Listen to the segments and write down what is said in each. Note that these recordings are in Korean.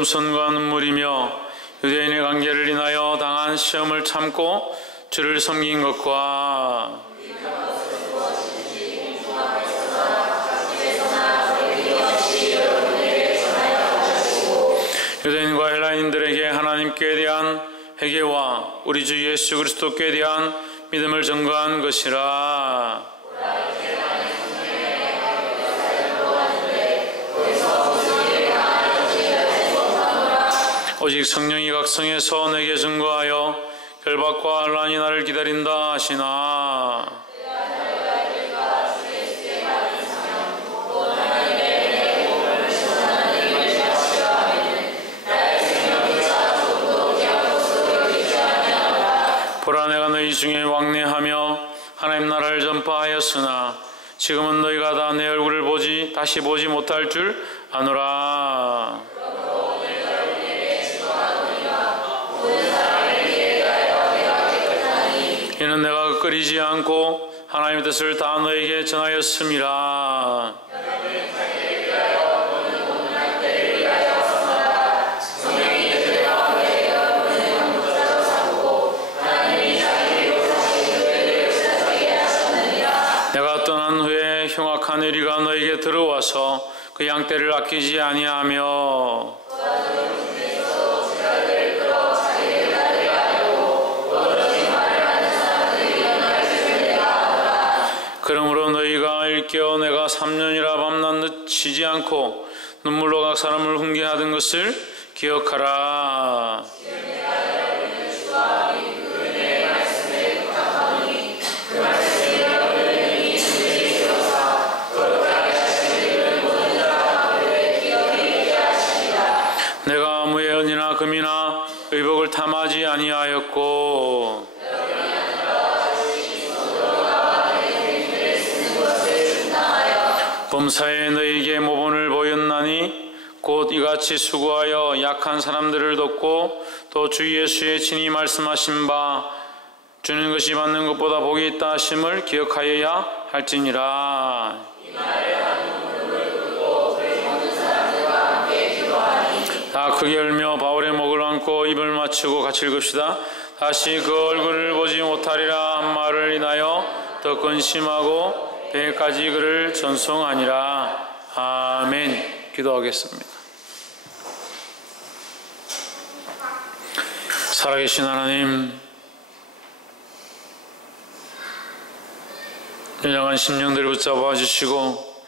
염손과 눈물이며 유대인의 관계를 인하여 당한 시험을 참고 주를 섬긴 것과 유대인과 헬라인들에게 하나님께 대한 회개와 우리 주 예수 그리스도께 대한 믿음을 전가한 것이라. 오직 성령이 각성해서 내게 증거하여 결박과 환난이 나를 기다린다 하시나. 보라, 내가 너희 중에 왕래하며 하나님 나라를 전파하였으나 지금은 너희가 다 내 얼굴을 다시 보지 못할 줄 아노라. 이는 내가 끓이지 않고 하나님의 뜻을 다 너에게 전하였음이라. 내가 떠난 후에 흉악한 의리가 너에게 들어와서 그 양떼를 아끼지 아니하며 그러므로 너희가 일깨어 내가 3년이라 밤낮 늦추지 않고 눈물로 각 사람을 훈계하던 것을 기억하라. 내가 아무의 은이나 금이나 의복을 탐하지 아니하였고 범사에 너희에게 모본을 보였나니 곧 이같이 수고하여 약한 사람들을 돕고 또 주 예수의 친히 말씀하신 바 주는 것이 받는 것보다 복이 있다 하심을 기억하여야 할지니라. 다 크게 울며 바울의 목을 안고 입을 맞추고 같이 읽읍시다. 다시 그 얼굴을 보지 못하리라 한 말을 인하여 더 근심하고 배까지 그를 전송하니라. 아멘. 기도하겠습니다. 살아계신 하나님, 연약한 심령들을 붙잡아 주시고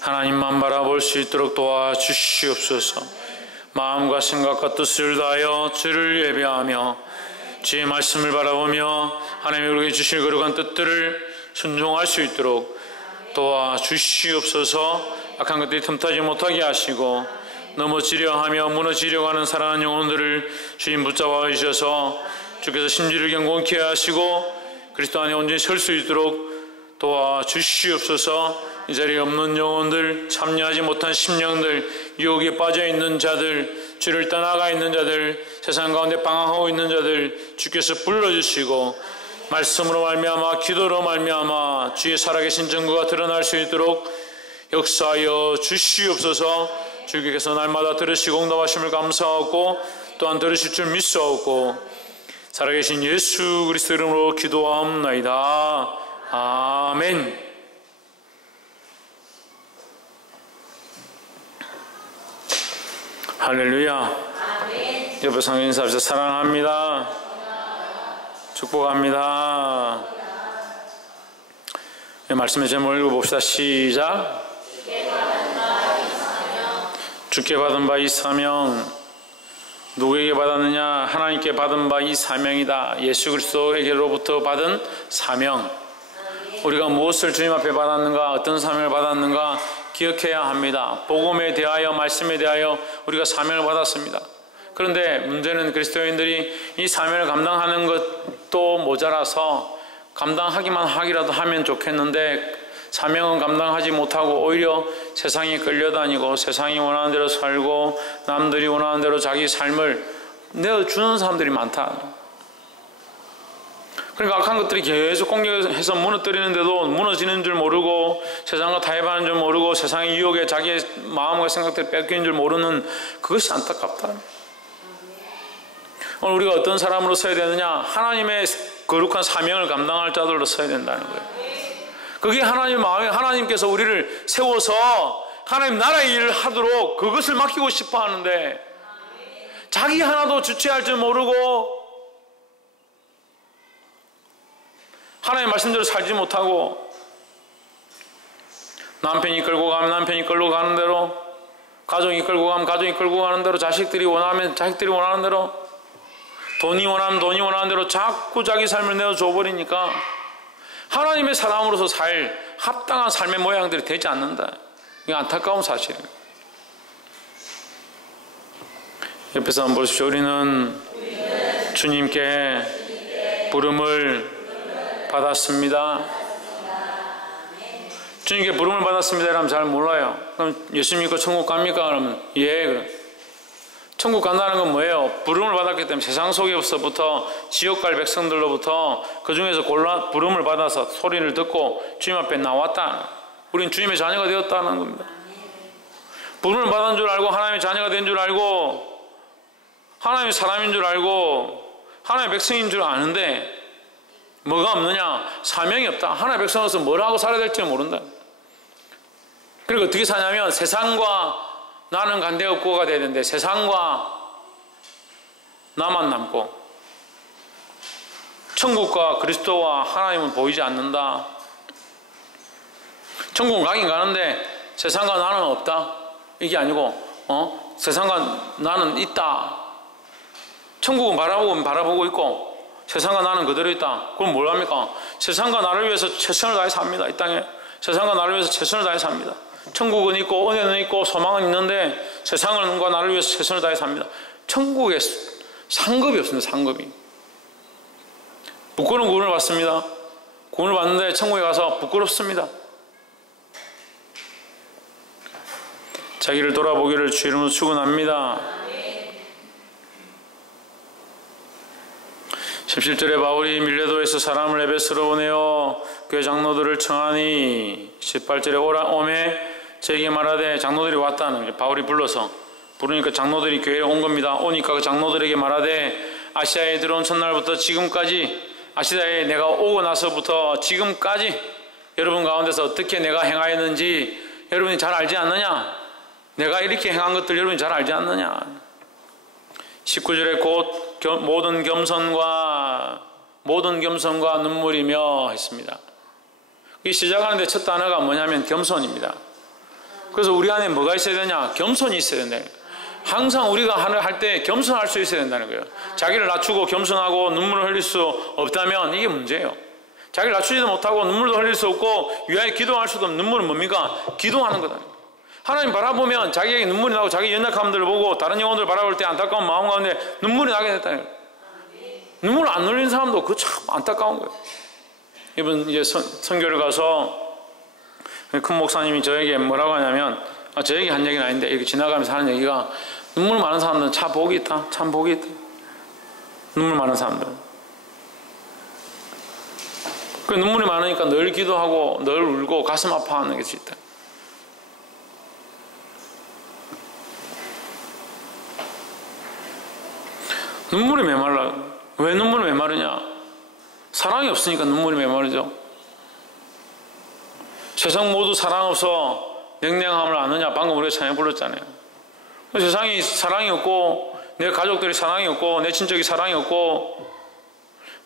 하나님만 바라볼 수 있도록 도와주시옵소서. 마음과 생각과 뜻을 다하여 주를 예배하며 주의 말씀을 바라보며 하나님이 우리에게 주실 거룩한 뜻들을 순종할 수 있도록 도와주시옵소서. 악한 것들이 틈타지 못하게 하시고 넘어지려 하며 무너지려고 하는 사랑하는 영혼들을 주님 붙잡아 주셔서 주께서 심지를 경건케 하시고 그리스도 안에 온전히 설 수 있도록 도와주시옵소서. 이 자리에 없는 영혼들, 참여하지 못한 심령들, 유혹에 빠져있는 자들, 주를 떠나가 있는 자들, 세상 가운데 방황하고 있는 자들 주께서 불러주시고 말씀으로 말미암아 기도로 말미암아 주의 살아계신 증거가 드러날 수 있도록 역사하여 주시옵소서. 주께서 날마다 들으시고 응답하심을 감사하고 또한 들으실 줄 믿사오고 살아계신 예수 그리스도 이름으로 기도하옵나이다. 아멘. 할렐루야. 아멘. 옆에 상인 인사합시다. 사랑합니다. 축복합니다. 말씀의 제목을 읽어봅시다. 시작. 주께 받은 바 이 사명. 누구에게 받았느냐? 하나님께 받은 바 이 사명이다. 예수 그리스도에게로부터 받은 사명. 우리가 무엇을 주님 앞에 받았는가, 어떤 사명을 받았는가 기억해야 합니다. 복음에 대하여, 말씀에 대하여 우리가 사명을 받았습니다. 그런데 문제는 그리스도인들이 이 사명을 감당하는 것도 모자라서 감당하기만 하기라도 하면 좋겠는데 사명은 감당하지 못하고 오히려 세상에 끌려다니고 세상이 원하는 대로 살고 남들이 원하는 대로 자기 삶을 내어주는 사람들이 많다. 그러니까 악한 것들이 계속 공격해서 무너뜨리는데도 무너지는 줄 모르고 세상과 타협하는 줄 모르고 세상의 유혹에 자기의 마음과 생각들을 뺏기는 줄 모르는 그것이 안타깝다. 오늘 우리가 어떤 사람으로 서야 되느냐? 하나님의 거룩한 사명을 감당할 자들로 서야 된다는 거예요. 그게 하나님의 마음에 하나님께서 우리를 세워서 하나님 나라의 일을 하도록 그것을 맡기고 싶어 하는데 자기 하나도 주체할 줄 모르고 하나님의 말씀대로 살지 못하고 남편이 끌고 가면 남편이 끌고 가는 대로, 가족이 끌고 가면 가족이 끌고 가는 대로, 자식들이 원하면 자식들이 원하는 대로, 돈이 원하면 돈이 원하는 대로 자꾸 자기 삶을 내어줘버리니까 하나님의 사람으로서 살 합당한 삶의 모양들이 되지 않는다. 이게 안타까운 사실이에요. 옆에서 한번 보십시오. 우리는 주님께 부름을 받았습니다. 주님께 부름을 받았습니다. 이러면 잘 몰라요. 그럼 예수 믿고 천국 갑니까? 그러면 예. 그럼 천국 간다는 건 뭐예요? 부름을 받았기 때문에 세상 속에서부터 지옥 갈 백성들로부터 그 중에서 골라 부름을 받아서 소리를 듣고 주님 앞에 나왔다. 우린 주님의 자녀가 되었다는 겁니다. 부름을 받은 줄 알고 하나님의 자녀가 된 줄 알고 하나님의 사람인 줄 알고 하나님의 백성인 줄 아는데 뭐가 없느냐? 사명이 없다. 하나님의 백성으로서 뭘 하고 살아야 될지 모른다. 그리고 어떻게 사냐면 세상과 나는 간대없고가 돼야 되는데 세상과 나만 남고 천국과 그리스도와 하나님은 보이지 않는다. 천국은 가긴 가는데 세상과 나는 없다. 이게 아니고 세상과 나는 있다. 천국은 바라보고 있고 세상과 나는 그대로 있다. 그럼 뭘 합니까? 세상과 나를 위해서 최선을 다해 삽니다. 이 땅에 세상과 나를 위해서 최선을 다해 삽니다. 천국은 있고 은혜는 있고 소망은 있는데 세상과 나를 위해서 최선을 다해 삽니다. 천국에 상급이 없습니다. 상급이. 부끄러운 구원을 받습니다. 구원을 받는데 천국에 가서 부끄럽습니다. 자기를 돌아보기를 주 이름으로 축원합니다. 17절에 바울이 밀레도에서 사람을 에베소로 보내어 교회 장로들을 청하니 18절에 오매 저에게 말하되 장로들이 왔다는 거예요. 바울이 부르니까 장로들이 교회에 온 겁니다. 오니까 그 장로들에게 말하되 아시아에 들어온 첫날부터 지금까지 아시아에 내가 오고 나서부터 지금까지 여러분 가운데서 어떻게 내가 행하였는지 여러분이 잘 알지 않느냐? 내가 이렇게 행한 것들 여러분이 잘 알지 않느냐? 19절에 곧 모든 겸손과 눈물이며 했습니다. 이 시작하는데 첫 단어가 뭐냐면 겸손입니다. 그래서 우리 안에 뭐가 있어야 되냐? 겸손이 있어야 된다. 항상 우리가 할 때 겸손할 수 있어야 된다는 거예요. 자기를 낮추고 겸손하고 눈물을 흘릴 수 없다면 이게 문제예요. 자기를 낮추지도 못하고 눈물도 흘릴 수 없고 위하여 기도할 수도 없는 눈물은 뭡니까? 기도하는 거다. 하나님 바라보면 자기에게 눈물이 나고 자기 연약함들을 보고 다른 영혼들을 바라볼 때 안타까운 마음 가운데 눈물이 나게 됐다는 거예요. 눈물을 안 흘리는 사람도 그거 참 안타까운 거예요. 이번 이제 선교를 가서 큰 목사님이 저에게 뭐라고 하냐면 저에게 한 얘기는 아닌데 이렇게 지나가면서 하는 얘기가 눈물 많은 사람들은 참 복이 있다. 참 복이 있다. 눈물 많은 사람들은. 그 눈물이 많으니까 늘 기도하고 늘 울고 가슴 아파하는 게 있다. 눈물이 메말라. 왜 눈물이 메마르냐? 사랑이 없으니까 눈물이 메마르죠. 세상 모두 사랑 없어 냉랭함을 아느냐? 방금 우리가 찬양 불렀잖아요. 세상이 사랑이 없고 내 가족들이 사랑이 없고 내 친척이 사랑이 없고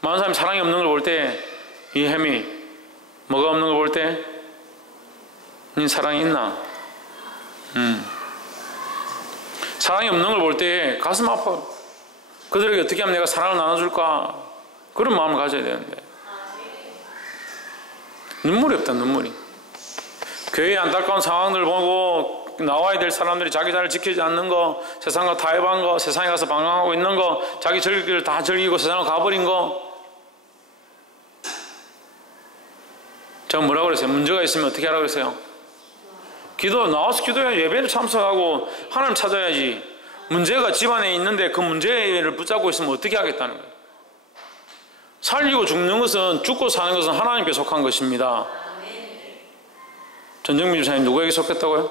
많은 사람이 사랑이 없는 걸 볼 때 이 햄이 뭐가 없는 걸 볼 때 니 사랑이 있나? 사랑이 없는 걸 볼 때 가슴 아파. 그들에게 어떻게 하면 내가 사랑을 나눠줄까? 그런 마음을 가져야 되는데 눈물이 없다. 눈물이. 교회의 안타까운 상황들을 보고 나와야 될 사람들이 자기 자리를 지키지 않는 거, 세상과 타협한 거, 세상에 가서 방황하고 있는 거, 자기 즐길 길을 다 즐기고 세상으로 가버린 거. 제가 뭐라고 그랬어요? 문제가 있으면 어떻게 하라고 그랬어요? 나와서 기도해야지. 예배를 참석하고 하나님 찾아야지. 문제가 집안에 있는데 그 문제를 붙잡고 있으면 어떻게 하겠다는 거예요? 살리고 죽는 것은, 죽고 사는 것은 하나님께 속한 것입니다. 전정민 집사님 누구에게 속했다고요?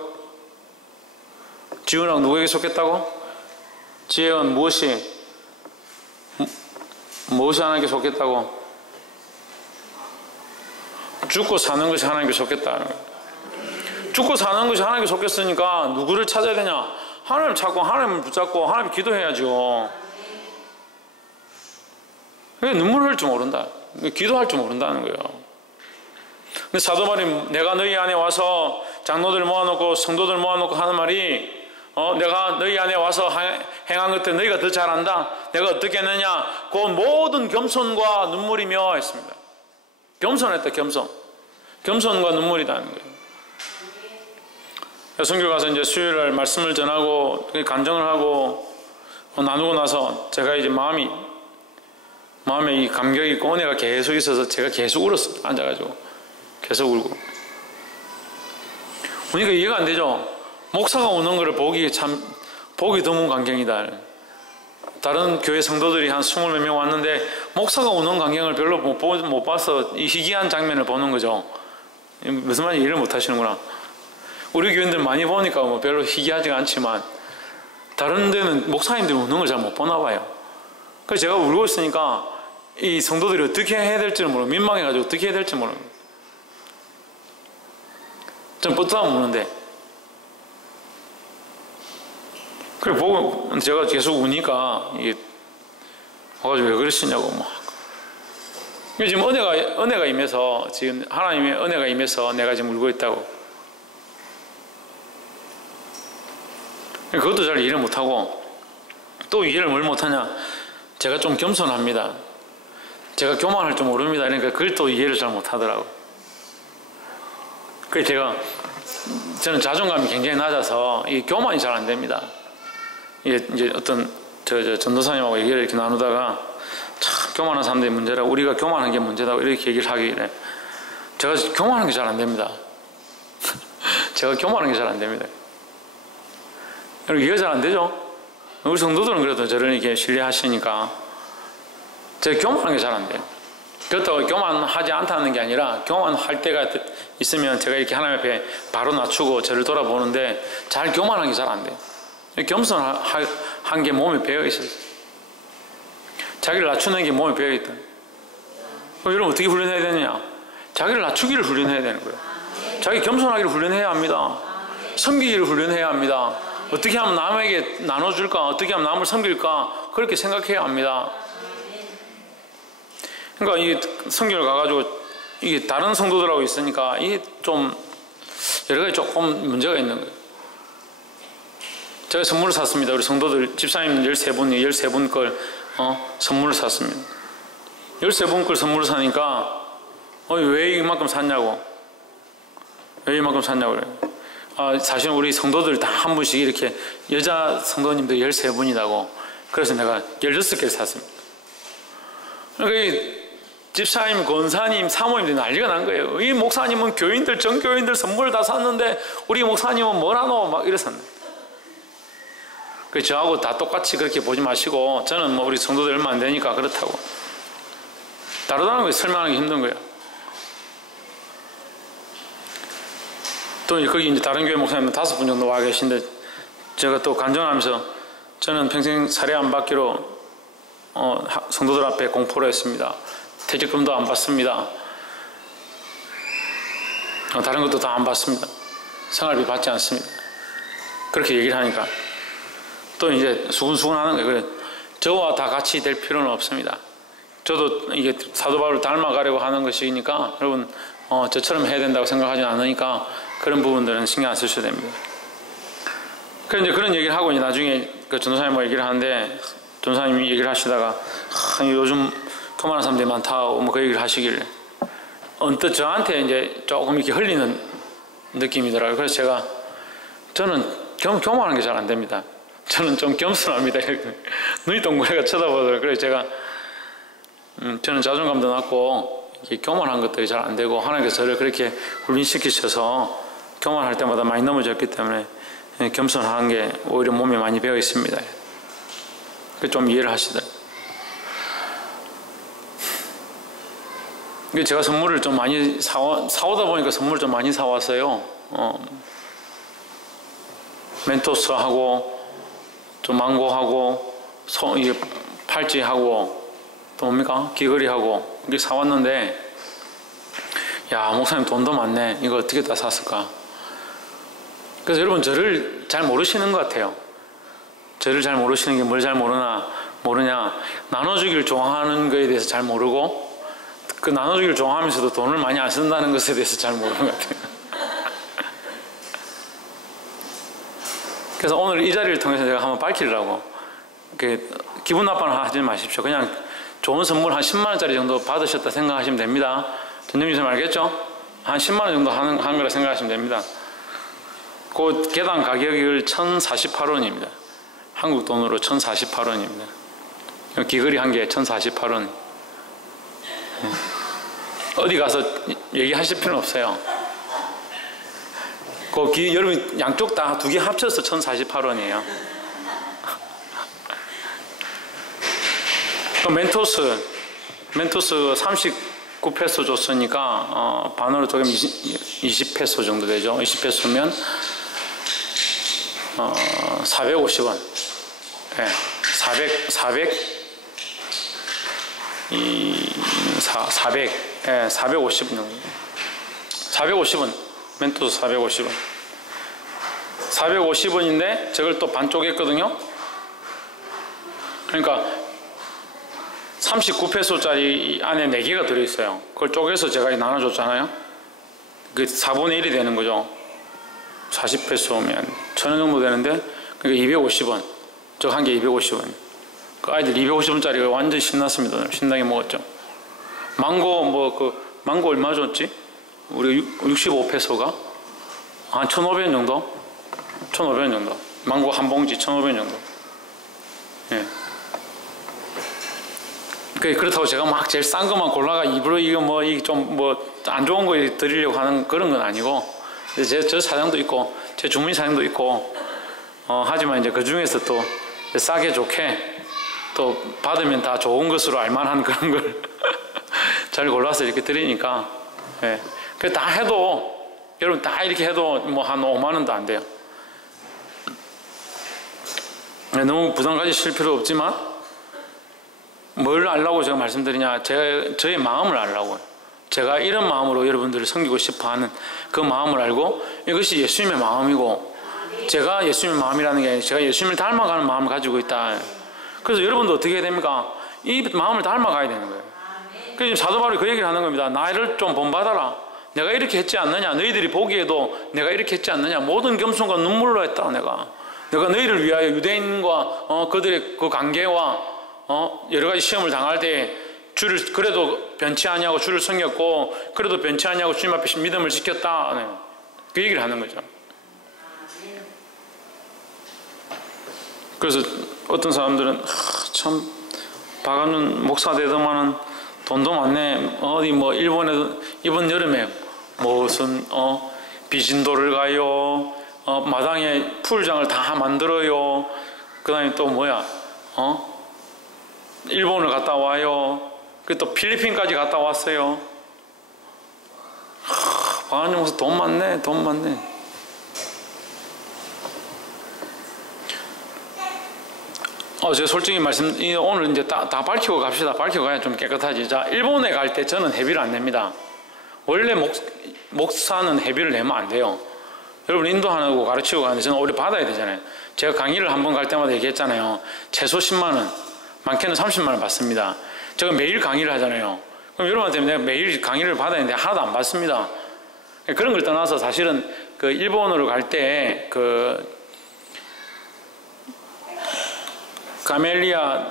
지훈하고 누구에게 속했다고? 지혜은 무엇이 하나님께 속했다고? 죽고 사는 것이 하나님께 속했다는 거예요. 죽고 사는 것이 하나님께 속했으니까 누구를 찾아야 되냐? 하나님을 찾고 하나님을 붙잡고 하나님 기도해야죠. 눈물 흘릴 줄 모른다. 기도할 줄 모른다는 거예요. 근데 사도 바울이 내가 너희 안에 와서 장로들 모아놓고 성도들 모아놓고 하는 말이 내가 너희 안에 와서 행한 것들 너희가 더 잘한다. 내가 어떻게 했느냐? 그 모든 겸손과 눈물이며 했습니다. 겸손했다. 겸손과 눈물이라는 거예요. 선교 가서 이제 수요일날 말씀을 전하고 간증을 하고 나누고 나서 제가 이제 마음에 이 감격이 있고 은혜가 계속 있어서 제가 계속 울었어요. 앉아가지고 계속 울고. 그러니까 이해가 안 되죠. 목사가 우는 거를 보기 드문 광경이다. 다른 교회 성도들이 한 20몇 명 왔는데 목사가 우는 광경을 별로 못 봐서 이 희귀한 장면을 보는 거죠. 무슨 말인지 이해를 못 하시는구나. 우리 교인들 많이 보니까 뭐 별로 희귀하지가 않지만 다른 데는 목사님들이 우는 걸 잘 못 보나 봐요. 그래서 제가 울고 있으니까 이 성도들이 어떻게 해야 될지를 모르고 민망해가지고 어떻게 해야 될지 모르고 좀 뻗어하면 우는데 그래 보고 제가 계속 우니까 이게 와가지고 왜 그러시냐고 막. 지금 은혜가 임해서 지금 하나님의 은혜가 임해서 내가 지금 울고 있다고. 그것도 잘 이해를 못하고 또 이해를 뭘 못하냐? 제가 좀 겸손합니다. 제가 교만할 줄 모릅니다. 그러니까 그걸 또 이해를 잘 못하더라고. 그래서 저는 자존감이 굉장히 낮아서 이 교만이 잘 안 됩니다. 이제 어떤 전도사님하고 얘기를 이렇게 나누다가 참 교만한 사람들이 문제라고 우리가 교만한 게 문제다고 이렇게 얘기를 하길래 제가 교만한 게 잘 안 됩니다. 제가 교만한 게 잘 안 됩니다. 이해가 잘 안 되죠? 우리 성도들은 그래도 저를 이렇게 신뢰하시니까 제가 교만한 게 잘 안 돼요. 그렇다고 교만하지 않다는 게 아니라 교만할 때가 있으면 제가 이렇게 하나님 앞에 바로 낮추고 저를 돌아보는데 잘 교만한 게 잘 안 돼요. 겸손한 게 몸에 배어 있어요. 자기를 낮추는 게 몸에 배어 있다. 여러분 어떻게 훈련해야 되느냐? 자기를 낮추기를 훈련해야 되는 거예요. 자기 겸손하기를 훈련해야 합니다. 섬기기를 훈련해야 합니다. 어떻게 하면 남에게 나눠줄까? 어떻게 하면 남을 섬길까? 그렇게 생각해야 합니다. 그러니까 이 성교를 가가지고 이게 다른 성도들하고 있으니까 이게 좀 여러 가지 조금 문제가 있는 거예요. 제가 선물을 샀습니다. 우리 성도들 집사님 13분 걸 선물을 샀습니다. 13분 걸 선물을 사니까 왜 이만큼 샀냐고. 왜 이만큼 샀냐고 그래요. 사실 우리 성도들 다 한 분씩 이렇게 여자 성도님들 13분이라고 그래서 내가 16개를 샀습니다. 그러니까 집사님, 권사님, 사모님들이 난리가 난 거예요. 이 목사님은 교인들, 전교인들 선물을 다 샀는데 우리 목사님은 뭘 하노? 막 이랬었는데. 그래서 저하고 다 똑같이 그렇게 보지 마시고 저는 뭐 우리 성도들 얼마 안 되니까 그렇다고. 다르다는 거 설명하기 힘든 거예요. 또 거기 이제 다른 교회 목사님 5분 정도 와 계신데 제가 또 간증하면서 저는 평생 살해 안 받기로 성도들 앞에 공포를 했습니다. 퇴직금도 안 받습니다. 다른 것도 다 안 받습니다. 생활비 받지 않습니다. 그렇게 얘기를 하니까 또 이제 수근수근 하는 거예요. 그래, 저와 다 같이 될 필요는 없습니다. 저도 이게 사도 바울을 닮아가려고 하는 것이니까 여러분 저처럼 해야 된다고 생각하지 않으니까 그런 부분들은 신경 안 쓰셔도 됩니다. 그래서 이제 그런 얘기를 하고 이제 나중에 그 전도사님과 얘기를 하는데 전도사님이 얘기를 하시다가 요즘 교만한 사람들이 많다고 뭐 그 얘기를 하시길래 언뜻 저한테 이제 조금 이렇게 흘리는 느낌이더라고요. 그래서 저는 교만한 게 잘 안 됩니다. 저는 좀 겸손합니다. 눈이 동그래가 쳐다보더라고요. 그래서 제가 저는 자존감도 낮고 교만한 것들이 잘 안 되고 하나님께서 저를 그렇게 훈련시키셔서 교만할 때마다 많이 넘어졌기 때문에 겸손한 게 오히려 몸에 많이 배어 있습니다. 좀 이해를 하시더라고요. 제가 선물을 좀 많이 사오다 보니까 선물을 좀 많이 사왔어요. 멘토스하고 좀 망고하고 팔찌하고 또 뭡니까? 귀걸이하고 이렇게 사왔는데, 야, 목사님 돈도 많네. 이거 어떻게 다 샀을까? 그래서 여러분 저를 잘 모르시는 것 같아요. 저를 잘 모르시는 게 뭘 잘 모르냐? 나눠주기를 좋아하는 것에 대해서 잘 모르고, 그 나눠주기를 좋아하면서도 돈을 많이 안 쓴다는 것에 대해서 잘 모르는 것 같아요. 그래서 오늘 이 자리를 통해서 제가 한번 밝히려고, 기분 나빠는 하지 마십시오. 그냥 좋은 선물 한 10만 원짜리 정도 받으셨다 생각하시면 됩니다. 전영주님 알겠죠? 한 10만 원 정도 한 거라 생각하시면 됩니다. 그 개당 가격을 1,048원입니다. 한국 돈으로 1,048원입니다. 귀걸이 한 개에 1,048원. 어디 가서 얘기하실 필요는 없어요. 여러분 양쪽 다 두 개 합쳐서 1,048원이에요. 멘토스 39페소 줬으니까 반으로 조금 20페소 정도 되죠. 20페소면 450원. 네, 450원. 450원. 멘토스 450원. 450원인데 저걸 또 반 쪼갰거든요. 그러니까 39페소짜리 안에 4개가 들어있어요. 그걸 쪼개서 제가 나눠줬잖아요. 그 4분의 1이 되는 거죠. 40페소면 1,000원 정도 되는데, 그러니까 250원. 저 한 개 250원. 그 아이들 250원짜리가 완전 신났습니다. 신나게 먹었죠. 망고 망고 얼마 줬지? 우리 65페소가 한 1,500원 정도? 1,500원 정도. 망고 한 봉지 1,500원 정도. 예. 그렇다고 제가 막 제일 싼 것만 골라가 입으로 이거 좀 안 좋은 거 드리려고 하는 그런 건 아니고, 저 사장도 있고 제 주머니 사장도 있고, 하지만 이제 그 중에서 또 싸게 좋게 또 받으면 다 좋은 것으로 알만한 그런 걸 잘 골라서 이렇게 드리니까, 예. 그 다 해도, 여러분 다 이렇게 해도 뭐 한 5만 원도 안 돼요. 너무 부담 가지실 필요 없지만, 뭘 알라고 제가 말씀드리냐, 저의 마음을 알라고요. 제가 이런 마음으로 여러분들을 섬기고 싶어 하는 그 마음을 알고, 이것이 예수님의 마음이고, 제가 예수님의 마음이라는 게 아니라 제가 예수님을 닮아가는 마음을 가지고 있다. 그래서 여러분도 어떻게 해야 됩니까? 이 마음을 닮아가야 되는 거예요. 그래서 사도 바울이 그 얘기를 하는 겁니다. 나를 좀 본받아라. 내가 이렇게 했지 않느냐? 너희들이 보기에도 내가 이렇게 했지 않느냐? 모든 겸손과 눈물로 했다. 내가 너희를 위하여 유대인과 그들의 그 관계와 여러 가지 시험을 당할 때 주를 그래도 변치 아니하고 주를 섬겼고, 그래도 변치 아니하고 주님 앞에 믿음을 지켰다. 네. 그 얘기를 하는 거죠. 그래서 어떤 사람들은 참 박완준 목사 되더만은 돈도 많네. 어디 일본에도 이번 여름에 무슨 비진도를 가요. 마당에 풀장을 다 만들어요. 그 다음에 또 일본을 갔다 와요. 그리고 또 필리핀까지 갔다 왔어요. 박완준 목사 돈 많네. 제가 솔직히 오늘 이제 다 밝히고 갑시다. 밝히고 가야 좀 깨끗하지. 자, 일본에 갈 때 저는 회비를 안 냅니다. 원래 목사는 회비를 내면 안 돼요. 여러분 인도하고 가르치고 가는데 저는 오히려 받아야 되잖아요. 제가 강의를 한번 갈 때마다 얘기했잖아요. 최소 10만 원, 많게는 30만 원 받습니다. 제가 매일 강의를 하잖아요. 그럼 여러분한테 내가 매일 강의를 받아야 되는데 하나도 안 받습니다. 그런 걸 떠나서 사실은 그 일본으로 갈 때 가멜리아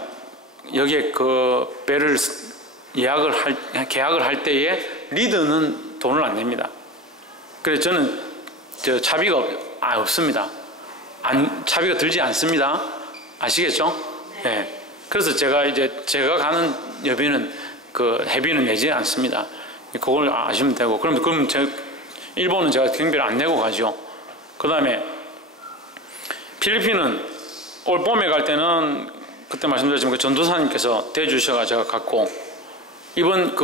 여기에 그 배를 계약을 할 때에 리더는 돈을 안 냅니다. 그래서 저는 차비가 없습니다. 차비가 들지 않습니다. 아시겠죠? 네. 그래서 제가 가는 여비는 해비는 내지 않습니다. 그걸 아시면 되고, 그럼 일본은 제가 경비를 안 내고 가죠. 그 다음에 필리핀은 올 봄에 갈 때는 그때 말씀드렸지만 전도사님께서 대주셔가 제가 갔고, 이번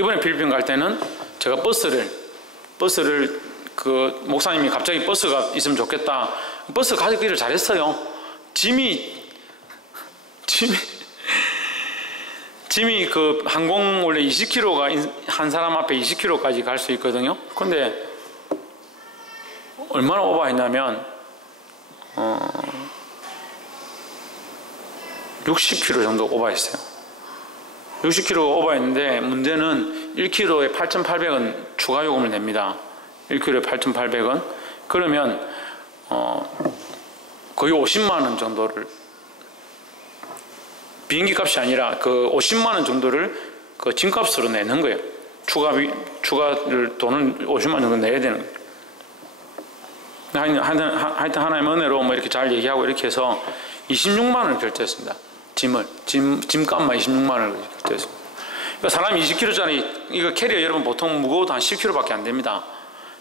이번에 필리핀 갈 때는 제가 버스를 그 목사님이 갑자기 버스가 있으면 좋겠다. 버스 가지기를 잘했어요. 짐이 그 항공 원래 20kg가 한 사람 앞에 20kg까지 갈 수 있거든요. 근데 얼마나 오버했냐면 60kg 정도 오버했어요. 60kg 오버했는데 문제는 1kg에 8,800원 추가 요금을 냅니다. 1kg에 8,800원. 그러면 거의 50만 원 정도를 비행기 값이 아니라 그 50만 원 정도를 그 짐값으로 내는 거예요. 추가를 돈을 50만 원 정도 내야 되는 거예요. 하여튼 하나님의 은혜로 뭐 이렇게 잘 얘기하고 이렇게 해서 26만 원을 결제했습니다. 짐값만 26만 원을 결제했습니다. 그러니까 사람이 20kg짜리 이거 캐리어 여러분 보통 무거워도 한 10kg밖에 안 됩니다.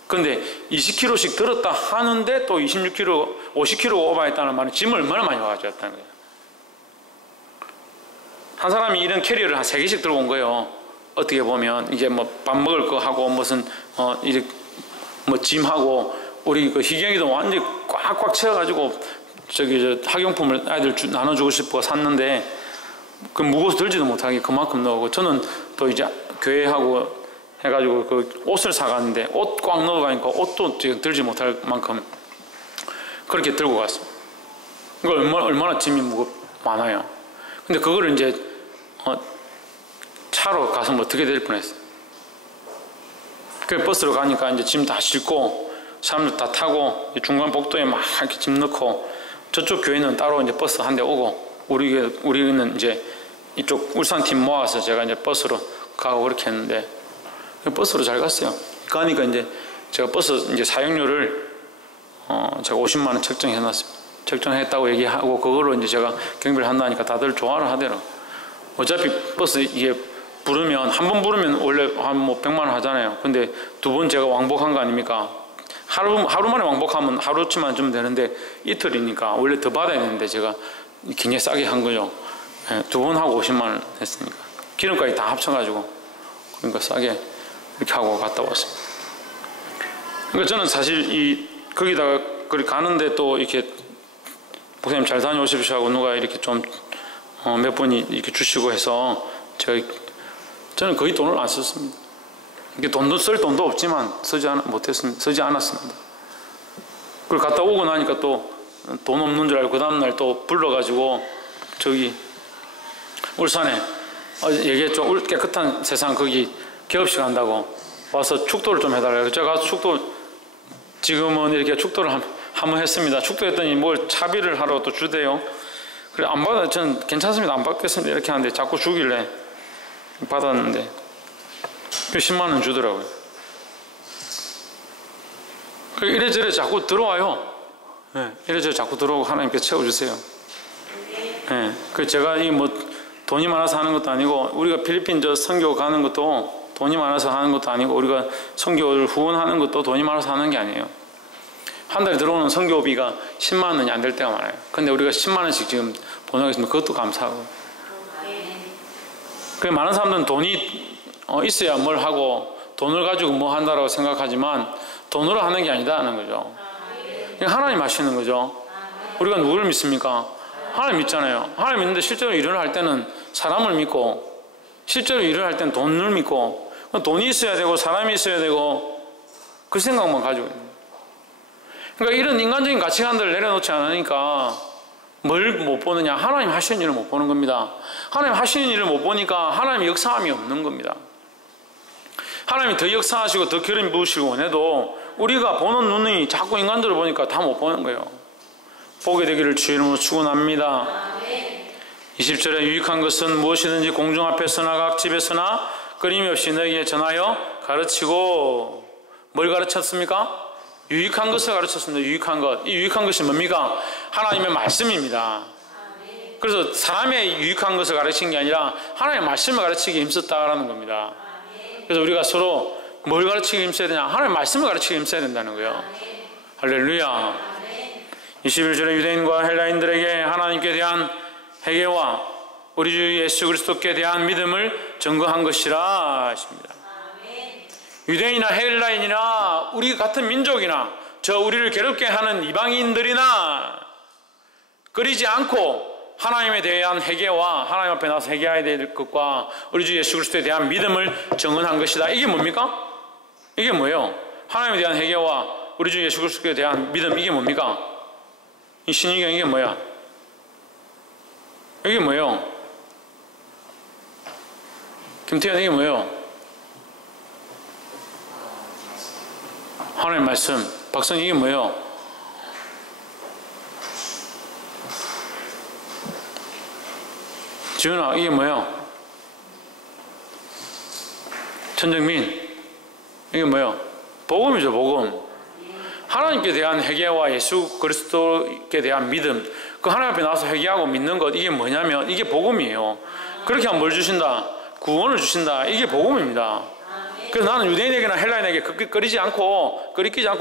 근데 20kg씩 들었다 하는데 또 26kg, 50kg 오버했다는 말은 짐을 얼마나 많이 가져왔다는 거예요. 한 사람이 이런 캐리어를 한 3개씩 들고 온 거예요. 어떻게 보면 이제 뭐 밥 먹을 거 하고 무슨 이제 뭐 짐하고 우리 그 희경이도 완전히 꽉꽉 채워가지고 저기 학용품을 아이들 나눠주고 싶어 샀는데 그 무거워서 들지도 못하게 그만큼 넣고 저는 또 이제 교회하고 해가지고 그 옷을 사갔는데 옷 꽉 넣어가니까 옷도 지금 들지 못할 만큼 그렇게 들고 갔습니다. 그러니까 얼마나 짐이 많아요. 근데 그거를 이제 차로 가서 뭐 어떻게 될 뻔했어요. 그 버스로 가니까 이제 짐 다 싣고 사람들 다 타고 중간 복도에 막 이렇게 짐 넣고 저쪽 교회는 따로 이제 버스 한 대 오고 우리는 이제 이쪽 울산 팀 모아서 제가 이제 버스로 가고 그렇게 했는데 버스로 잘 갔어요. 가니까 이제 제가 버스 이제 사용료를 제가 50만 원 책정해 놨습니다. 책정했다고 얘기하고 그걸로 이제 제가 경비를 한다니까 다들 좋아를 하더라고요. 어차피 버스 이게 부르면 한 번 부르면 원래 한 뭐 100만 원 하잖아요. 근데 2번 제가 왕복한 거 아닙니까? 하루 만에 왕복하면 하루치만 주면 되는데 이틀이니까 원래 더 받아야 되는데 제가 굉장히 싸게 한 거죠. 2번 하고 50만 원 했으니까 기름까지 다 합쳐가지고 그러니까 싸게 이렇게 하고 갔다 왔습니다. 그러니까 저는 사실 거기다가 가는데 또 이렇게 목사님 잘 다녀오십시오 하고 누가 이렇게 좀 몇 분이 이렇게 주시고 해서 저는 거의 돈을 안 썼습니다. 이게 쓸 돈도 없지만 쓰지 않았습니다. 그걸 갔다 오고 나니까 또 돈 없는 줄 알고 그 다음날 또 불러가지고 저기 울산에 얘기했죠. 깨끗한 세상 거기 개업식 한다고 와서 축도를 좀 해달라고. 제가 가서 축도 지금은 이렇게 축도를 한번 했습니다. 축도했더니 뭘 차비를 하러 또 주대요. 그래 안 받아 저는 괜찮습니다. 안 받겠습니다. 이렇게 하는데 자꾸 주길래 받았는데 10만 원 주더라고요. 이래저래 자꾸 들어와요. 네, 이래저래 자꾸 들어오고 하나님께 채워주세요. 네, 제가 뭐 돈이 많아서 하는 것도 아니고 우리가 필리핀 선교 가는 것도 돈이 많아서 하는 것도 아니고 우리가 선교를 후원하는 것도 돈이 많아서 하는 게 아니에요. 한 달에 들어오는 선교비가 10만 원이 안 될 때가 많아요. 근데 우리가 10만 원씩 지금 보내겠습니다. 그것도 감사하고. 많은 사람들은 돈이 있어야 뭘 하고 돈을 가지고 뭐 한다라고 생각하지만 돈으로 하는 게 아니다는 거죠. 하나님 하시는 거죠. 우리가 누구를 믿습니까? 하나님 믿잖아요. 하나님 믿는데 실제로 일을 할 때는 사람을 믿고 실제로 일을 할 때는 돈을 믿고 돈이 있어야 되고 사람이 있어야 되고 그 생각만 가지고 있는 거예요. 그러니까 이런 인간적인 가치관들을 내려놓지 않으니까 뭘 못 보느냐? 하나님 하시는 일을 못 보는 겁니다. 하나님 하시는 일을 못 보니까 하나님의 역사함이 없는 겁니다. 하나님이 더 역사하시고 더 기름 부으시고 원해도 우리가 보는 눈이 자꾸 인간들을 보니까 다 못 보는 거예요. 보게 되기를 주의 이름으로 축원합니다. 20절에 유익한 것은 무엇이든지 공중 앞에서나 각 집에서나 끊임이 없이 너희에게 전하여 가르치고 뭘 가르쳤습니까? 유익한 것을 가르쳤습니다. 유익한 것. 이 유익한 것이 뭡니까? 하나님의 말씀입니다. 그래서 사람의 유익한 것을 가르친 게 아니라 하나님의 말씀을 가르치기에 힘썼다라는 겁니다. 그래서 우리가 서로 뭘 가르치기 힘써야 되냐? 하나님의 말씀을 가르치기 힘써야 된다는 거예요. 할렐루야. 21절에 유대인과 헬라인들에게 하나님께 대한 회개와 우리 주 예수 그리스도께 대한 믿음을 증거한 것이라 하십니다. 유대인이나 헬라인이나 우리 같은 민족이나 우리를 괴롭게 하는 이방인들이나 꺼리지 않고 하나님에 대한 회개와 하나님 앞에 나서 회개해야 될 것과 우리 주 예수 그리스도에 대한 믿음을 증언한 것이다. 이게 뭡니까? 이게 뭐예요? 하나님에 대한 회개와 우리 주 예수 그리스도에 대한 믿음, 이게 뭡니까? 이 신유경 이게 뭐야? 이게 뭐예요? 김태현 이게 뭐예요? 하나님 말씀. 박성희 이게 뭐예요? 지훈아 이게 뭐예요? 천정민 이게 뭐예요? 복음이죠. 복음. 하나님께 대한 회개와 예수 그리스도께 대한 믿음, 그 하나님 앞에 나와서 회개하고 믿는 것, 이게 뭐냐면 이게 복음이에요. 그렇게 하면 뭘 주신다? 구원을 주신다. 이게 복음입니다. 그래서 나는 유대인에게나 헬라인에게 꺼리지 않고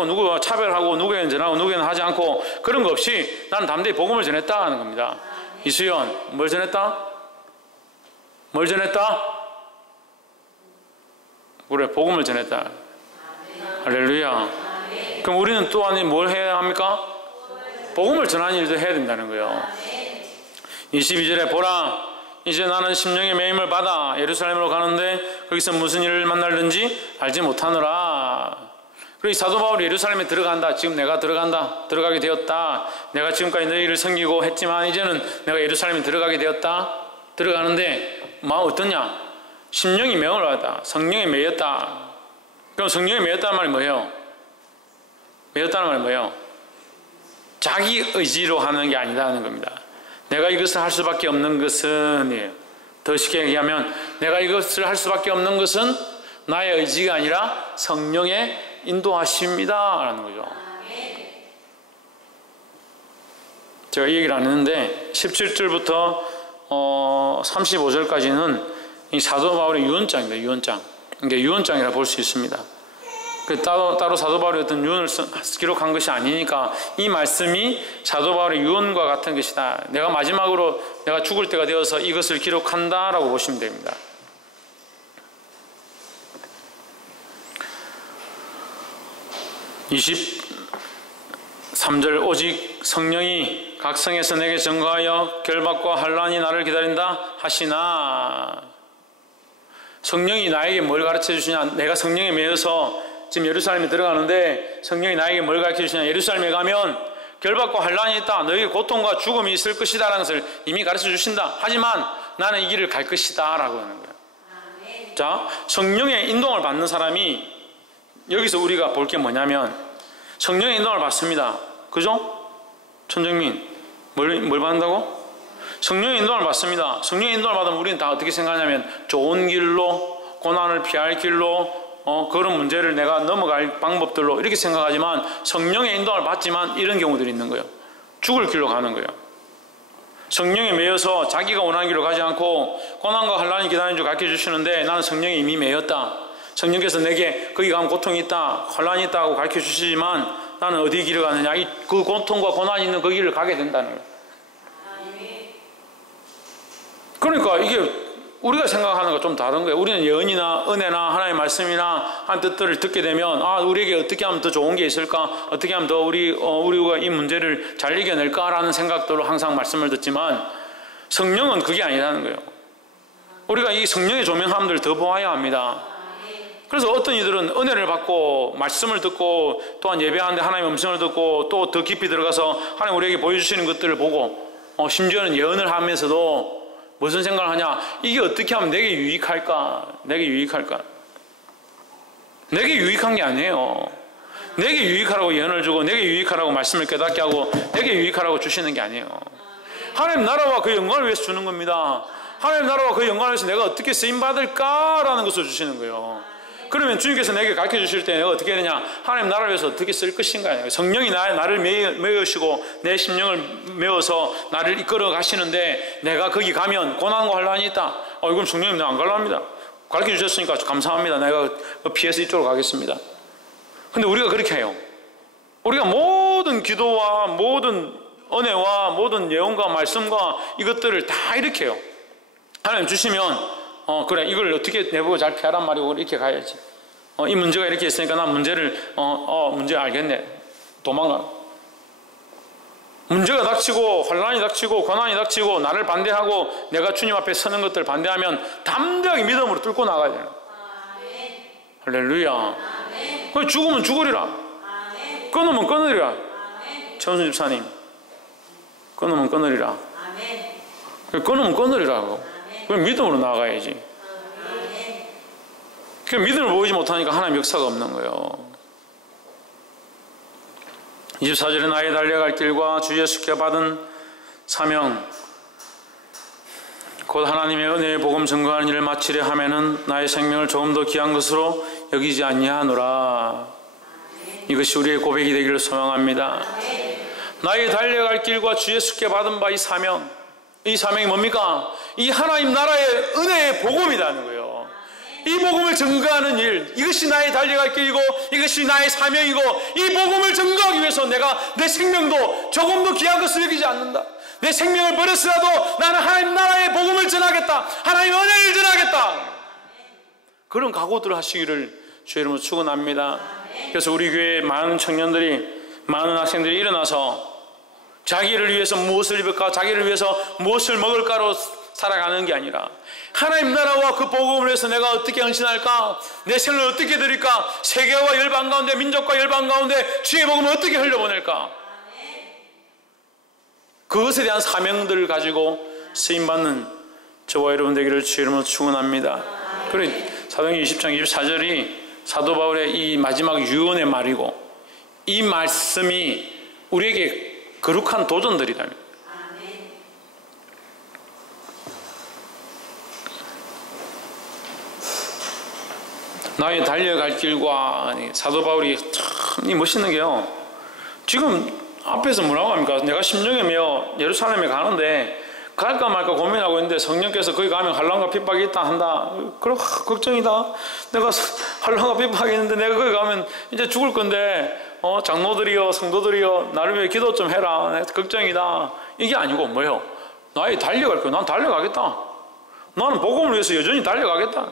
누구와 차별하고 누구에는 전하고 누구에는 하지 않고 그런 거 없이 나는 담대히 복음을 전했다 하는 겁니다. 이수연 뭘 전했다? 뭘 전했다? 그래, 복음을 전했다. 할렐루야. 그럼 우리는 또한 뭘 해야 합니까? 복음을 전하는 일도 해야 된다는 거예요. 22절에 보라, 이제 나는 심령의 매임을 받아 예루살렘으로 가는데 거기서 무슨 일을 만날는지 알지 못하노라. 그리고 사도 바울이 예루살렘에 들어간다. 지금 내가 들어가게 되었다. 내가 지금까지 너희를 섬기고 했지만 이제는 내가 예루살렘에 들어가게 되었다. 들어가는데 마음 어떠냐? 심령이 매임을 받았다. 성령에 매였다. 그럼 성령에 매였다는 말이 뭐예요? 매였다는 말이 뭐예요? 자기 의지로 하는 게 아니라는 겁니다. 내가 이것을 할 수밖에 없는 것은, 더 쉽게 얘기하면 내가 이것을 할 수밖에 없는 것은 나의 의지가 아니라 성령의 인도하심이다 라는 거죠. 제가 이 얘기를 안 했는데 17절부터 35절까지는 이 사도 바울의 유언장입니다. 유언장. 이게 유언장이라 볼 수 있습니다. 따로 사도 바울이 어떤 유언을 기록한 것이 아니니까 이 말씀이 사도 바울의 유언과 같은 것이다. 내가 마지막으로 내가 죽을 때가 되어서 이것을 기록한다라고 보시면 됩니다. (23절) 오직 성령이 각 성에서 내게 증거하여 결박과 환난이 나를 기다린다 하시나. 성령이 나에게 뭘 가르쳐 주시냐? 내가 성령에 매여서 지금 예루살렘에 들어가는데 성령이 나에게 뭘 가르쳐 주시냐? 예루살렘에 가면 결박과 환난이 있다. 너에게 고통과 죽음이 있을 것이다 라는 것을 이미 가르쳐 주신다. 하지만 나는 이 길을 갈 것이다 라고 하는 거예요. 자, 성령의 인도를 받는 사람이, 여기서 우리가 볼 게 뭐냐면 성령의 인도를 받습니다. 그죠? 천정민 뭘 받는다고? 성령의 인도를 받습니다. 성령의 인도를 받으면 우리는 다 어떻게 생각하냐면 좋은 길로, 고난을 피할 길로, 그런 문제를 내가 넘어갈 방법들로 이렇게 생각하지만 성령의 인도를 받지만 이런 경우들이 있는 거예요. 죽을 길로 가는 거예요. 성령에 매여서 자기가 원하는 길로 가지 않고 고난과 환난이 기다리는 줄 가르쳐 주시는데 나는 성령에 이미 매였다. 성령께서 내게 거기 가면 고통이 있다, 환난이 있다 하고 가르쳐 주시지만 나는 어디 길을 가느냐? 그 고통과 고난이 있는 그 길을 가게 된다는 거예요. 그러니까 이게 우리가 생각하는 거 좀 다른 거예요. 우리는 예언이나 은혜나 하나님의 말씀이나 한 뜻들을 듣게 되면 우리에게 어떻게 하면 더 좋은 게 있을까? 어떻게 하면 더 우리가 이 문제를 잘 이겨낼까라는 생각들로 항상 말씀을 듣지만 성령은 그게 아니라는 거예요. 우리가 이 성령의 조명함들을 더 보아야 합니다. 그래서 어떤 이들은 은혜를 받고 말씀을 듣고 또한 예배하는데 하나님의 음성을 듣고 또 더 깊이 들어가서 하나님 우리에게 보여주시는 것들을 보고 심지어는 예언을 하면서도 무슨 생각을 하냐? 이게 어떻게 하면 내게 유익할까? 내게 유익할까? 내게 유익한 게 아니에요. 내게 유익하라고 예언을 주고 내게 유익하라고 말씀을 깨닫게 하고 내게 유익하라고 주시는 게 아니에요. 하나님 나라와 그 영광을 위해서 주는 겁니다. 하나님 나라와 그 영광을 위해서 내가 어떻게 쓰임받을까라는 것을 주시는 거예요. 그러면 주님께서 내게 가르쳐 주실 때 내가 어떻게 해야 되냐? 하나님 나라를 위해서 어떻게 쓸 것인가? 성령이 나를 메우시고 내 심령을 메워서 나를 이끌어 가시는데 내가 거기 가면 고난과 환난이 있다. 그럼 성령님 나 안 갈랍니다. 가르쳐 주셨으니까 감사합니다. 내가 피해서 이쪽으로 가겠습니다. 근데 우리가 그렇게 해요. 우리가 모든 기도와 모든 은혜와 모든 예언과 말씀과 이것들을 다 이렇게 해요. 하나님 주시면 그래, 이걸 어떻게 내보고 잘 피하란 말이고 이렇게 가야지. 이 문제가 이렇게 있으니까 난 문제를 문제 알겠네. 도망가. 문제가 닥치고 환난이 닥치고 고난이 닥치고 나를 반대하고 내가 주님 앞에 서는 것들 반대하면 담대하게 믿음으로 뚫고 나가야 돼요. 할렐루야. 죽으면 죽으리라. 끊으면 끊으리라. 천수 집사님, 끊으면 끊으리라. 끊으면 끊으리라고. 그럼 믿음으로 나가야지. 그 믿음을 보이지 못하니까 하나님 역사가 없는 거예요. 24절에 나의 달려갈 길과 주 예수께 받은 사명, 곧 하나님의 은혜의 복음 증거하는 일을 마치려 하면은 나의 생명을 조금 더 귀한 것으로 여기지 아니하노라. 이것이 우리의 고백이 되기를 소망합니다. 나의 달려갈 길과 주 예수께 받은 바 이 사명, 이 사명이 뭡니까? 이 하나님 나라의 은혜의 복음이라는 거예요. 이 복음을 증거하는 일, 이것이 나의 달려갈 길이고 이것이 나의 사명이고, 이 복음을 증거하기 위해서 내가 내 생명도 조금도 귀한 것을 여기지 않는다. 내 생명을 버렸으라도 나는 하나님 나라의 복음을 전하겠다. 하나님 은혜를 전하겠다. 그런 각오들을 하시기를 주의 이름으로 축원합니다. 그래서 우리 교회에 많은 청년들이, 많은 학생들이 일어나서 자기를 위해서 무엇을 입을까, 자기를 위해서 무엇을 먹을까로 살아가는 게 아니라 하나님 나라와 그 복음을 위해서 내가 어떻게 헌신할까, 내 생을 어떻게 드릴까, 세계와 열방 가운데, 민족과 열방 가운데 주의 복음을 어떻게 흘려보낼까, 그것에 대한 사명들을 가지고 쓰임받는 저와 여러분 되기를 주의 이름으로 축원합니다. 그래, 사도행전 20장 24절이 사도 바울의 이 마지막 유언의 말이고, 이 말씀이 우리에게 거룩한 도전들이다. 나의 달려갈 길과, 사도 바울이 참 멋있는 게요, 지금 앞에서 뭐라고 합니까? 내가 심령에 매어 예루살렘에 가는데 갈까 말까 고민하고 있는데 성령께서 거기 가면 환난과 핍박이 있다 한다. 그럼 걱정이다. 내가 환난과 핍박이 있는데 내가 거기 가면 이제 죽을 건데 장로들이여 성도들이여 나를 위해 기도 좀 해라. 걱정이다. 이게 아니고 뭐예요? 나의 달려갈 거야. 난 달려가겠다. 나는 복음을 위해서 여전히 달려가겠다.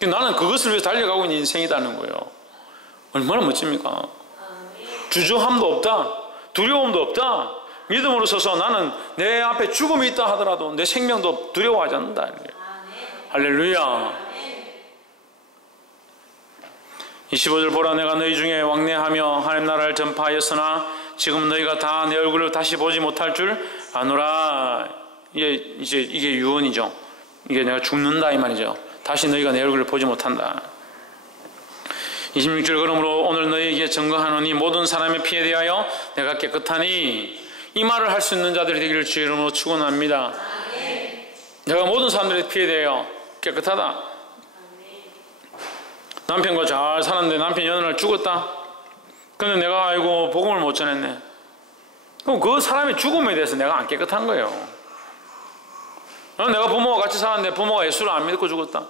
나는 그것을 위해서 달려가고 있는 인생이라는 거예요. 얼마나 멋집니까? 주저함도 없다. 두려움도 없다. 믿음으로 서서 나는 내 앞에 죽음이 있다 하더라도 내 생명도 두려워하지 않는다. 할렐루야. 25절 보라, 내가 너희 중에 왕래하며 하나님 나라를 전파하였으나 지금 너희가 다 내 얼굴을 다시 보지 못할 줄 아노라. 이게 유언이죠. 이게 내가 죽는다 이 말이죠. 다시 너희가 내 얼굴을 보지 못한다. 26절, 그러므로 오늘 너희에게 증거하노니 모든 사람의 피에 대하여 내가 깨끗하니, 이 말을 할 수 있는 자들이 되기를 주의 이름으로 축원합니다. 내가 모든 사람들의 피에 대하여 깨끗하다. 남편과 잘 살았는데 남편이 어느 날 죽었다. 근데 내가 아이고 복음을 못 전했네. 그럼 그 사람의 죽음에 대해서 내가 안 깨끗한 거예요. 내가 부모와 같이 살았는데 부모가 예수를 안 믿고 죽었다.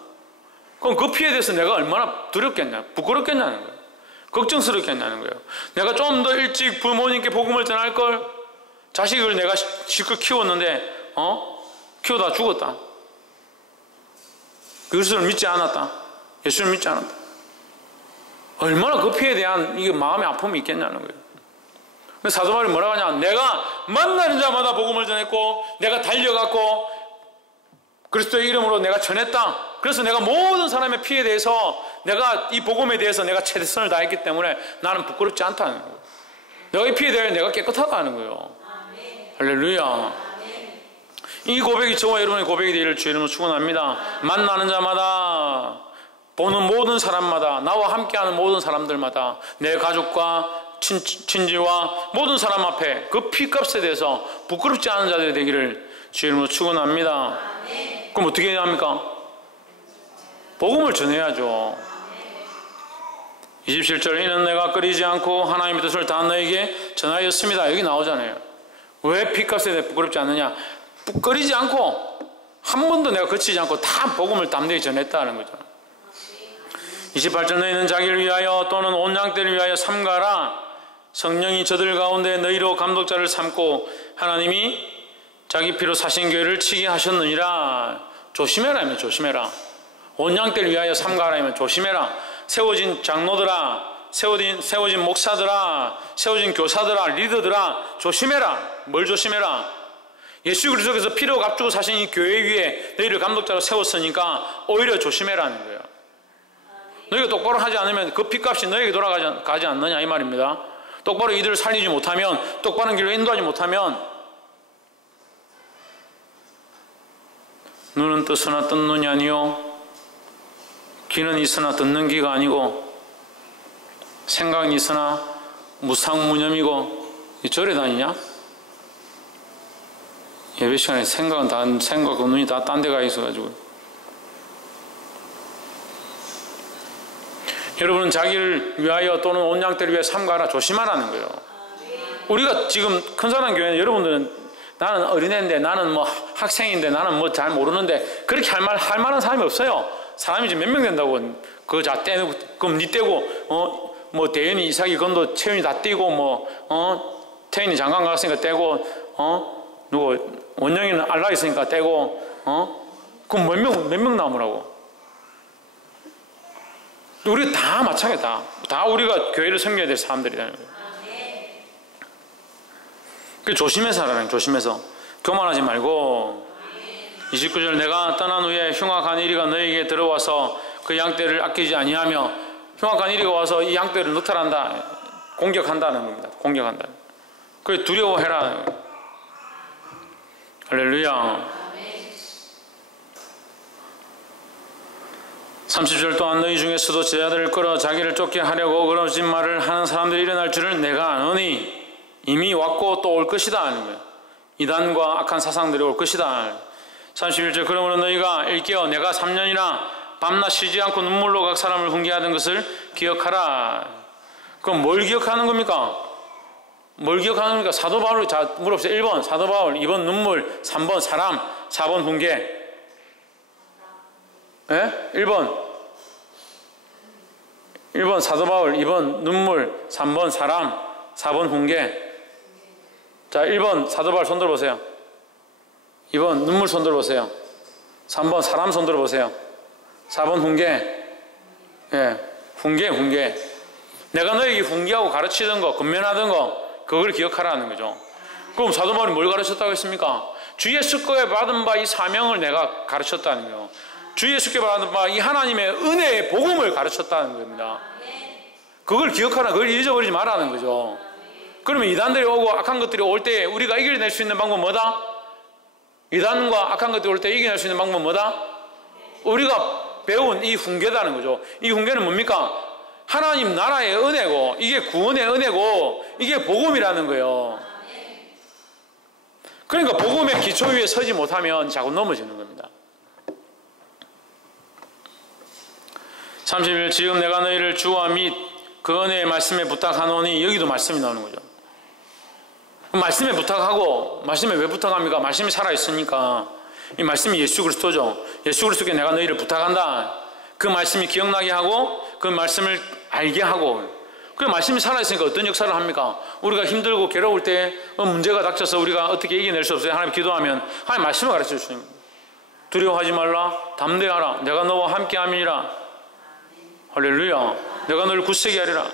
그럼 그 피에 대해서 내가 얼마나 두렵겠냐, 부끄럽겠냐는 거예요. 걱정스럽겠냐는 거예요. 내가 좀 더 일찍 부모님께 복음을 전할 걸, 자식을 내가 실컷 키웠는데 키우다 죽었다. 그것을 믿지 않았다. 예수를 믿지 않았다. 얼마나 그 피에 대한 이게 마음의 아픔이 있겠냐는 거예요. 사도 바울이 뭐라고 하냐, 내가 만나는 자마다 복음을 전했고 내가 달려갔고 그리스도의 이름으로 내가 전했다. 그래서 내가 모든 사람의 피에 대해서, 내가 이 복음에 대해서 내가 최선을 다했기 때문에 나는 부끄럽지 않다는 거예요. 내가 이 피에 대해 내가 깨끗하다는 거예요. 할렐루야. 이 고백이 저와 여러분의 고백이 되기를 주의 이름으로 축원합니다. 만나는 자마다, 보는 모든 사람마다, 나와 함께하는 모든 사람들마다, 내 가족과 친지와 모든 사람 앞에 그 피값에 대해서 부끄럽지 않은 자들이 되기를 주의 이름으로 축원합니다. 그럼 어떻게 해야 합니까? 복음을 전해야죠. 27절, 이는 내가 끊이지 않고 하나님의 뜻을 다 너에게 전하였습니다. 여기 나오잖아요. 왜 피값에 대해 부끄럽지 않느냐? 끊이지 않고, 한 번도 내가 거치지 않고 다 복음을 담대히 전했다는 거죠. 28절, 너희는 자기를 위하여 또는 온 양떼를 위하여 삼가라. 성령이 저들 가운데 너희로 감독자를 삼고 하나님이 자기 피로 사신 교회를 치게 하셨느니라. 조심해라 하면 조심해라. 온 양떼를 위하여 삼가하라 하면 조심해라. 세워진 장로들아, 세워진 목사들아, 세워진 교사들아, 리더들아, 조심해라. 뭘 조심해라? 예수 그리스도께서 피로 값주고 사신 이 교회 위에 너희를 감독자로 세웠으니까 오히려 조심해라는 거예요. 너희가 똑바로 하지 않으면 그 피값이 너에게 돌아가지 않느냐 이 말입니다. 똑바로 이들을 살리지 못하면, 똑바른 길로 인도하지 못하면, 눈은 뜨으나 뜬 눈이 아니요 귀는 있으나 듣는 귀가 아니고 생각은 있으나 무상무념이고. 이 절에 다니냐? 예배 시간에 생각과 눈이 다 딴 데가 있어가지고. 여러분은 자기를 위하여 또는 온 양떼를 위해 삼가하라. 조심하라는 거예요. 우리가 지금 큰 사람 교회는, 여러분들은 나는 어린애인데, 나는 뭐 학생인데, 나는 뭐 잘 모르는데, 그렇게 할 만한 사람이 없어요. 사람이 지금 몇 명 된다고. 그거 다 떼고, 그럼 니 떼고, 뭐 대현이, 이삭이, 건도, 채윤이 다 떼고, 태인이 장관 갔으니까 떼고, 누구, 원영이는 알라 있으니까 떼고, 그럼 몇 명 남으라고. 우리 다 마찬가지다. 다 우리가 교회를 섬겨야 될 사람들이라는 거예요. 조심해서 하라는, 조심해서. 교만하지 말고. 29절, 내가 떠난 후에 흉악한 이리가 너에게 들어와서 그 양떼를 아끼지 아니하며, 흉악한 이리가 와서 이 양떼를 누탈한다, 공격한다는 겁니다. 공격한다. 그래 두려워해라. 할렐루야. 30절, 또한 너희 중에서도 제자들을 끌어 자기를 쫓게 하려고 그러진 말을 하는 사람들이 일어날 줄을 내가 아노니 이미 왔고 또 올 것이다 하는 거예요. 이단과 악한 사상들이 올 것이다. 31절, 그러므로 너희가 일깨어 내가 3년이나 밤낮 쉬지 않고 눈물로 각 사람을 훈계하던 것을 기억하라. 그럼 뭘 기억하는 겁니까? 뭘 기억하는 겁니까? 사도 바울이, 자 물어보세요. 1번 사도 바울, 2번 눈물, 3번 사람, 4번 훈계. 예? 1번 사도 바울, 2번 눈물, 3번 사람, 4번 훈계. 자, 1번 사도 바울 손 들어보세요. 2번 눈물 손 들어보세요. 3번 사람 손 들어보세요. 4번 훈계. 예, 훈계. 내가 너에게 훈계하고 가르치던 거, 권면하던 거, 그걸 기억하라는 거죠. 그럼 사도 바울이 뭘 가르쳤다고 했습니까? 주 예수께 받은 바 이 사명을 내가 가르쳤다는 거예요. 주 예수께 받은 바 이 하나님의 은혜의 복음을 가르쳤다는 겁니다. 그걸 기억하라. 그걸 잊어버리지 말라는 거죠. 그러면 이단들이 오고 악한 것들이 올 때 우리가 이겨낼 수 있는 방법은 뭐다? 이단과 악한 것들이 올 때 이겨낼 수 있는 방법은 뭐다? 우리가 배운 이 훈계다는 거죠. 이 훈계는 뭡니까? 하나님 나라의 은혜고, 이게 구원의 은혜고, 이게 복음이라는 거예요. 그러니까 복음의 기초 위에 서지 못하면 자꾸 넘어지는 겁니다. 31절, 지금 내가 너희를 주와 및 그 은혜의 말씀에 부탁하노니, 여기도 말씀이 나오는 거죠. 말씀에 부탁하고, 말씀에 왜 부탁합니까? 말씀이 살아있으니까. 이 말씀이 예수 그리스도죠. 예수 그리스도께 내가 너희를 부탁한다. 그 말씀이 기억나게 하고, 그 말씀을 알게 하고. 그 말씀이 살아있으니까 어떤 역사를 합니까? 우리가 힘들고 괴로울 때 문제가 닥쳐서 우리가 어떻게 이겨낼 수 없어요. 하나님 기도하면 하나님 말씀을 가르쳐 주시는 거예요. 두려워하지 말라, 담대하라, 내가 너와 함께 함이니라. 할렐루야. 내가 너를 굳세게 하리라.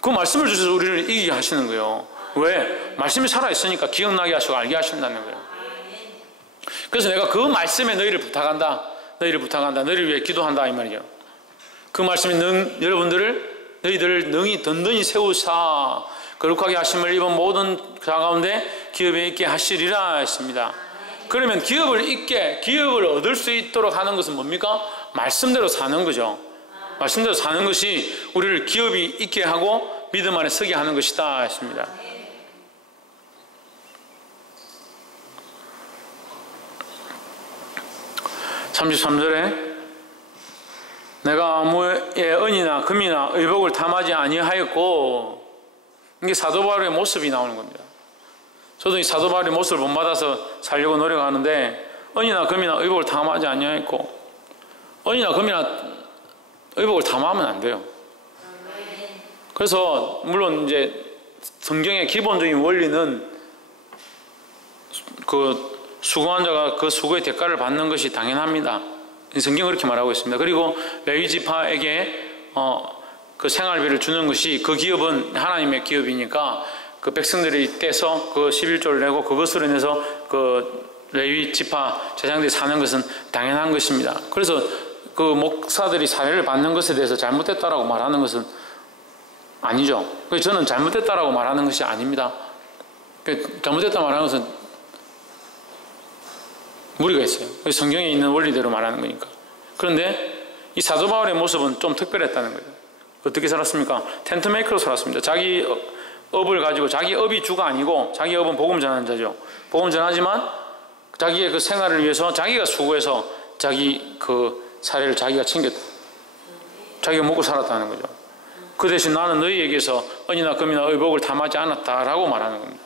그 말씀을 주셔서 우리를 이기게 하시는 거예요. 왜? 말씀이 살아있으니까 기억나게 하시고 알게 하신다는 거예요. 그래서 내가 그 말씀에 너희를 부탁한다. 너희를 위해 기도한다 이 말이죠. 그 말씀이 너희들을 능히 든든히 세우사 거룩하게 하심을 입은 모든 자 가운데 기업에 있게 하시리라 했습니다. 그러면 기업을 얻을 수 있도록 하는 것은 뭡니까? 말씀대로 사는 거죠. 말씀대로 사는 것이 우리를 기업이 있게 하고 믿음 안에 서게 하는 것이다 했습니다. (33절에) 내가 아무의 은이나 금이나 의복을 탐하지 아니하였고, 이게 사도 바울의 모습이 나오는 겁니다. 저도 이 사도 바울의 모습을 본받아서 살려고 노력하는데, 은이나 금이나 의복을 탐하지 아니하였고, 은이나 금이나 의복을 탐하면 안 돼요. 그래서 물론 이제 성경의 기본적인 원리는 그 수고한 자가 그 수고의 대가를 받는 것이 당연합니다. 성경은 그렇게 말하고 있습니다. 그리고 레위 지파에게 그 생활비를 주는 것이, 그 기업은 하나님의 기업이니까 그 백성들이 떼서 그 11조를 내고 그것으로 인해서 그 레위 지파 제장들이 사는 것은 당연한 것입니다. 그래서 그 목사들이 사례를 받는 것에 대해서 잘못됐다라고 말하는 것은 아니죠. 그래서 저는 잘못됐다라고 말하는 것이 아닙니다. 잘못됐다 말하는 것은 무리가 있어요. 성경에 있는 원리대로 말하는 거니까. 그런데 이 사도 바울의 모습은 좀 특별했다는 거예요. 어떻게 살았습니까? 텐트 메이커로 살았습니다. 자기 업을 가지고, 자기 업이 주가 아니고, 자기 업은 복음 전하는 자죠. 복음 전하지만 자기의 그 생활을 위해서 자기가 수고해서 자기 그 사례를 자기가 챙겼다. 자기가 먹고 살았다는 거죠. 그 대신 나는 너희에게서 은이나 금이나 의복을 담하지 않았다라고 말하는 겁니다.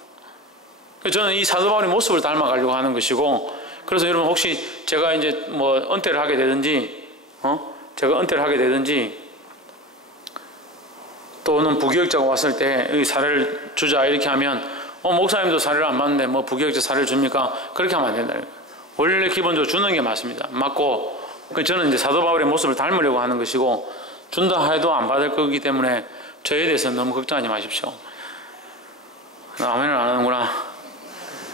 저는 이 사도 바울의 모습을 닮아가려고 하는 것이고, 그래서 여러분 혹시 제가 이제 뭐 은퇴를 하게 되든지, 제가 은퇴를 하게 되든지, 또는 부교육자가 왔을 때 사례를 주자 이렇게 하면, 목사님도 사례를 안 받는데 뭐 부교육자 사례를 줍니까? 그렇게 하면 안 된다. 원래 기본적으로 주는 게 맞습니다. 맞고, 저는 이제 사도 바울의 모습을 닮으려고 하는 것이고, 준다 해도 안 받을 거기 때문에 저에 대해서는 너무 걱정하지 마십시오. 아멘을 안 하는구나.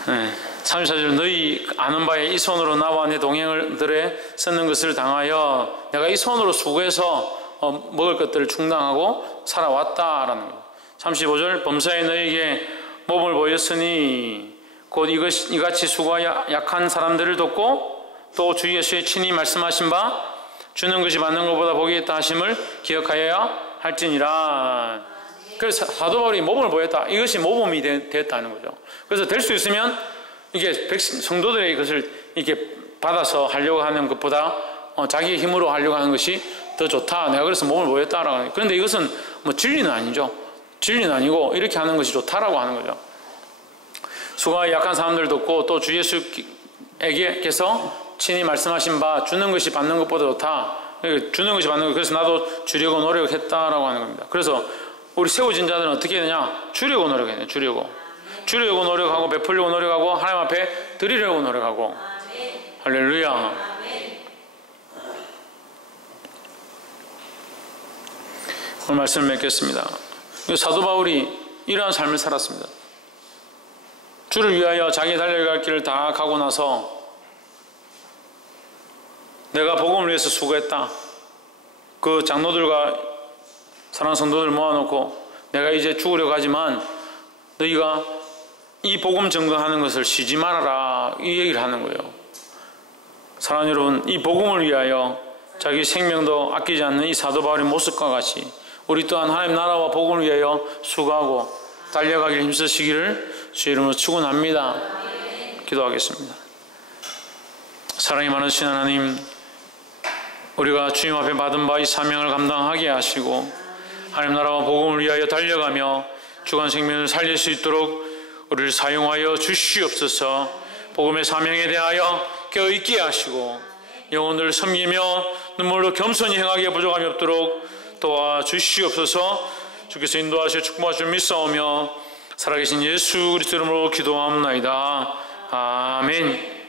네. 34절, 너희 아는 바에 이 손으로 나와 내 동행들에 쓰는 것을 당하여 내가 이 손으로 수고해서 먹을 것들을 충당하고 살아왔다라는 거예요. 35절, 범사에 너희에게 몸을 보였으니 곧 이같이 수고하여 약한 사람들을 돕고 또 주 예수의 친히 말씀하신 바 주는 것이 받는 것보다 복이 있다 하심을 기억하여야 할지니라. 그래서 사도 바울이 모범을 보였다. 이것이 모범이 되었다는 거죠. 그래서 될 수 있으면 이게 성도들의 것을 이렇게 받아서 하려고 하는 것보다 자기의 힘으로 하려고 하는 것이 더 좋다. 내가 그래서 몸을 보였다라고 하는 거예요. 그런데 이것은 뭐 진리는 아니죠. 진리는 아니고 이렇게 하는 것이 좋다라고 하는 거죠. 수고하여 약한 사람들 돕고 또 주 예수께서 친히 말씀하신 바 주는 것이 받는 것보다 좋다. 주는 것이 받는 것. 그래서 나도 주려고 노력했다라고 하는 겁니다. 그래서 우리 세워진 자들은 어떻게 해야 되냐? 주려고 노력해야 돼요. 주려고 노력하고 베풀려고 노력하고 하나님 앞에 드리려고 노력하고. 할렐루야. 오늘 말씀을 맺겠습니다. 사도 바울이 이러한 삶을 살았습니다. 주를 위하여 자기 달려갈 길을 다 가고 나서 내가 복음을 위해서 수고했다. 그 장로들과 사랑하는 성도들 모아놓고 내가 이제 죽으려고 하지만 너희가 이 복음 증거하는 것을 쉬지 말아라, 이 얘기를 하는 거예요. 사랑하는 여러분, 이 복음을 위하여 자기 생명도 아끼지 않는 이 사도 바울의 모습과 같이 우리 또한 하나님 나라와 복음을 위하여 수고하고 달려가길 힘쓰시기를 주의 이름으로 축원합니다. 기도하겠습니다. 사랑이 많으신 하나님, 우리가 주님 앞에 받은 바 이 사명을 감당하게 하시고 하나님 나라와 복음을 위하여 달려가며 주간 생명을 살릴 수 있도록 우리를 사용하여 주시옵소서. 복음의 사명에 대하여 깨어있게 하시고 영혼들을 섬기며 눈물로 겸손히 행하기에 부족함이 없도록 도와주시옵소서. 주께서 인도하시어 축복하시며 믿사오며 살아계신 예수 그리스도 이름으로 기도합나이다. 아멘.